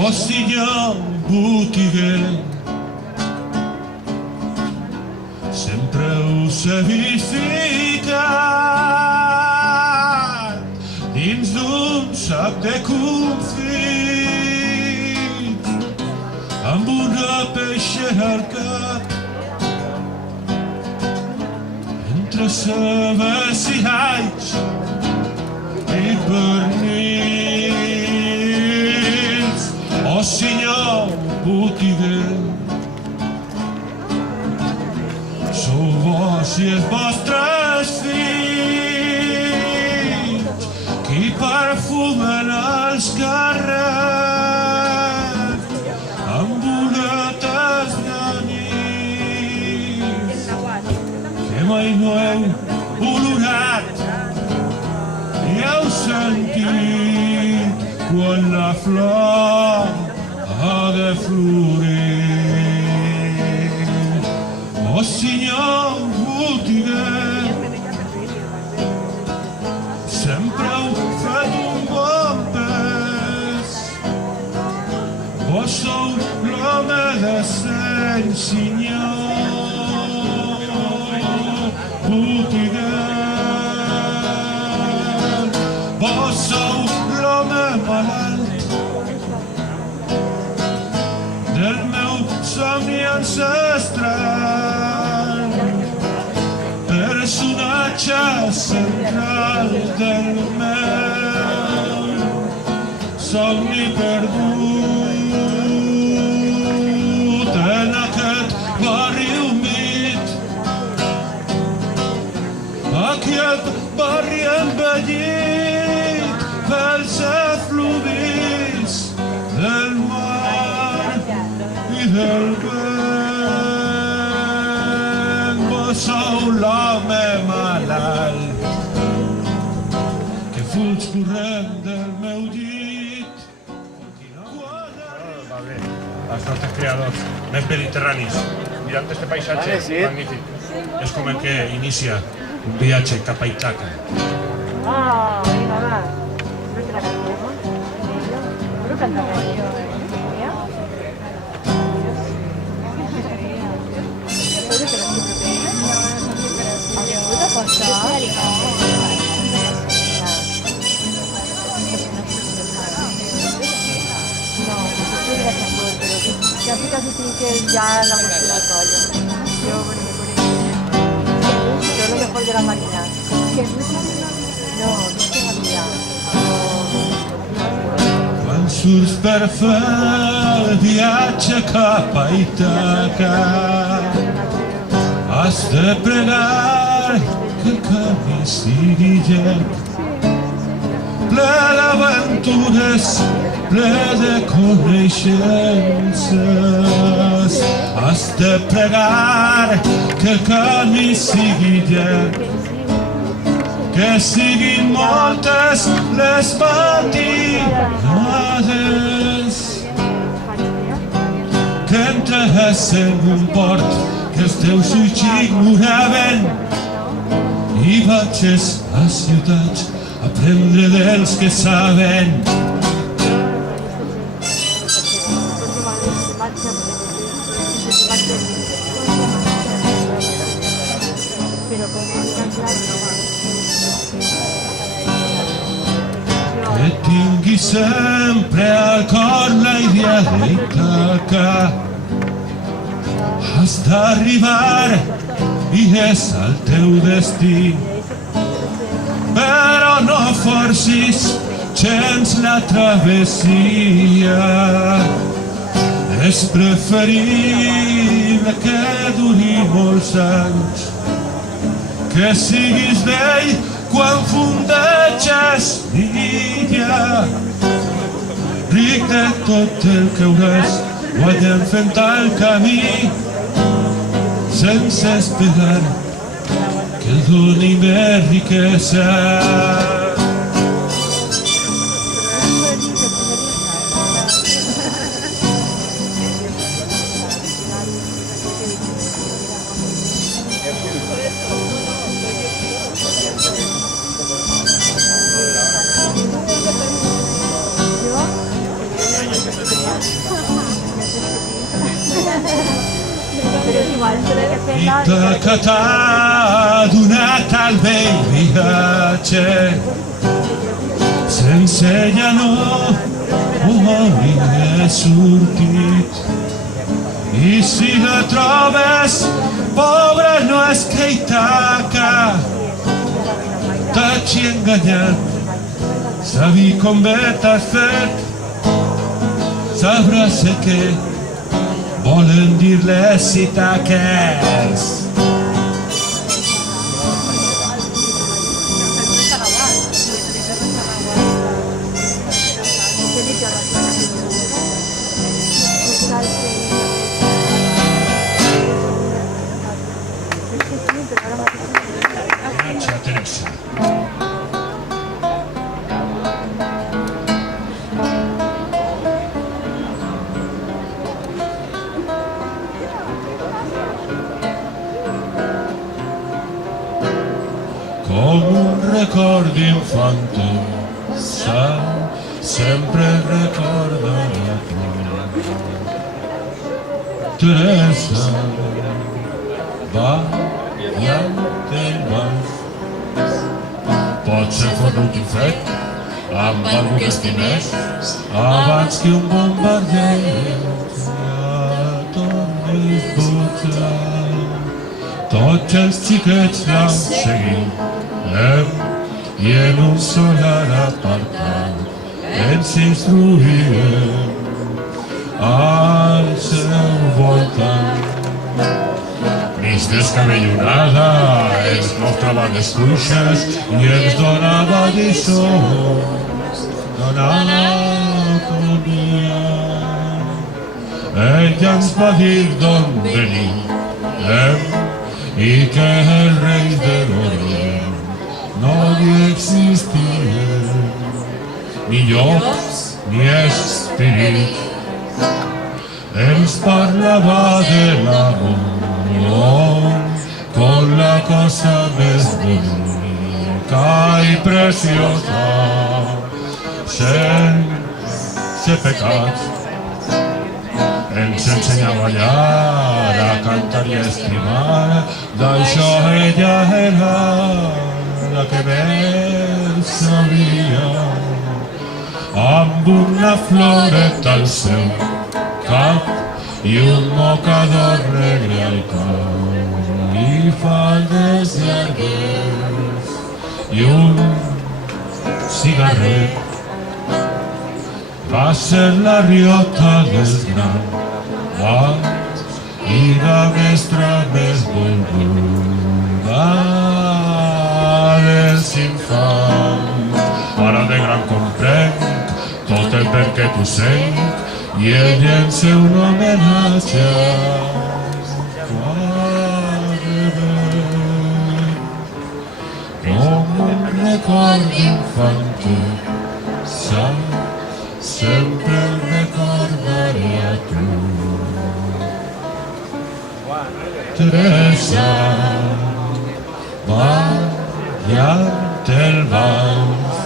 Oh Senyor botiguer, sempre us he vist ficat dins d'un sac de confit amb una peixera al cap. Entre cebes i alls i pernils, oh Senyor botiguer, sou vos i els vostres fills qui perfumen els carrers amb boletes d'anís que mai no heu olorat i heu sentit quan la flor ha de florir. Oh Senyor botiguer, sempre heu fet un bon pes. Vos sou l'home de seny, Senyor botiguer. Vos sou l'home malalt del meu somni ancestral, personatge central del meu somni perdut en aquest barri humit, aquest barri envellit pels efluvis del mar i del vent. Vos sou l'home malalt que fuig corrent del meu llit. Va bé, els nostres creadors, més mediterranis, mirant este paisatge magnífic. És com el que inicia un viatge cap a Ítaca. Ah, venga, va. Creo que la cantamos. Creo que cantamos. Casi finché ya la musculatoria. Yo lo mejor de la marina. No, Quan surts per fer el viatge cap a Ítaca, has de pregar que el camí sigui llarg, ple d'aventures, ple de coneixences. Has de pregar que el camí sigui llarg, que siguin moltes les matinades, que entres en un port que els teus ulls ignoraven i vagis a ciutats a aprendre dels que saben. Que tingui sempre al cor la idea d'Ítaca. Has d'arribar i és el teu destí, però no forcis gens la travessia. És preferible que duri molts anys, que siguis vell quan fundeges l'illa, ric de tot el que hauràs guanyant fent el camí, sense esperar que et doni més riquesa. Itacatà donat al vell viatge sense llanor on hauria sortit. I si la trobes, pobra, no és que Itaca t'hagi enganyat. Sabi com bé t'has fet, sabràs el que volen dir les Itaques. Grazie, Teresa. Com un record d'infante, sempre recordarà tu. Teresa, va i te'n vas. Pot ser fotut i fred, amb algú que estimés, abans que un bombardeig ja tornis boja. Tots els xiquets l'han seguit i en un solar apartat ens instruïen al seu voltant. Mig descabellonada ens mostrava les cuixes i ens donava lliçons d'anatomia. Ella ens va dir d'on venim i que el rei de l'Orient no hi existia ni llocs ni esperit. Ens parlava de l'amor con la cosa més bonica i preciosa, sense pecat. Ens ensenyava a ballar, a cantar i a estimar, d'això ella era la que més sabia. Amb una floreta al seu cap i un mocador negre al cap i faldes llargues i un cigarret. Va ser la riota dels grans i la mestra més volguda dels infants. Ara de gran comprenc tot el per què t'ho sent i el llença un homenatge com un record d'infante. Sempre recordaré a tu. Teresa, va i te'n vas.